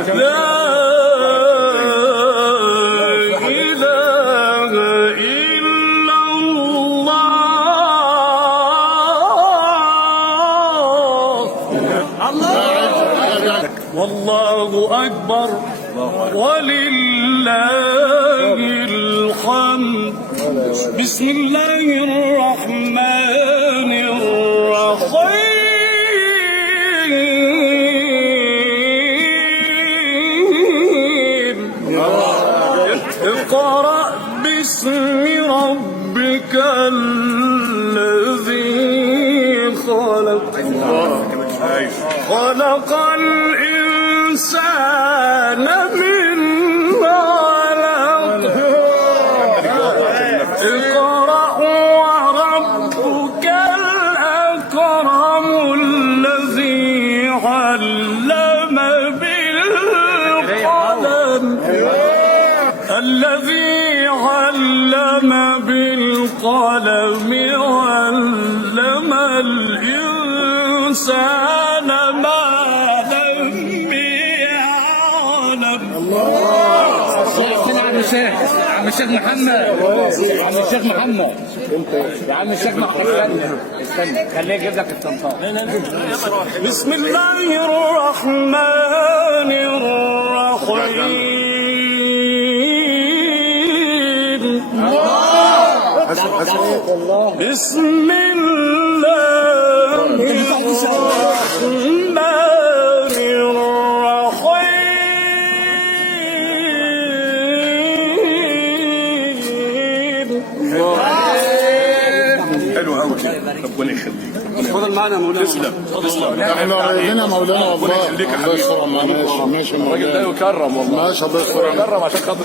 إله إلا الله. والله أكبر ولله الحمد. بسم الله الرحمن الرحيم. اقرأ باسم ربك الذي خلق. خلق الإنسان من علق. اقرأ وربك الأكرم الذي علم بالقلم. الذي علم بالقلم علم الإنسان ما لم يعلم. عم الشيخ محمد، عم الشيخ محمد، يا عم الشيخ محمد استنى خليه يجيب لك الطنطا. بسم الله الرحمن الرحيم. بسم الله الرحمن حلو قوي كده. ربنا يخليك. اتفضل معنا يا مولانا. تسلم. احنا رايدين يا مولانا والله. ربنا يخليك يا حبيبي. ماشي الراجل ده يكرم والله. ماشي الله يستر. يكرم عشان خاطر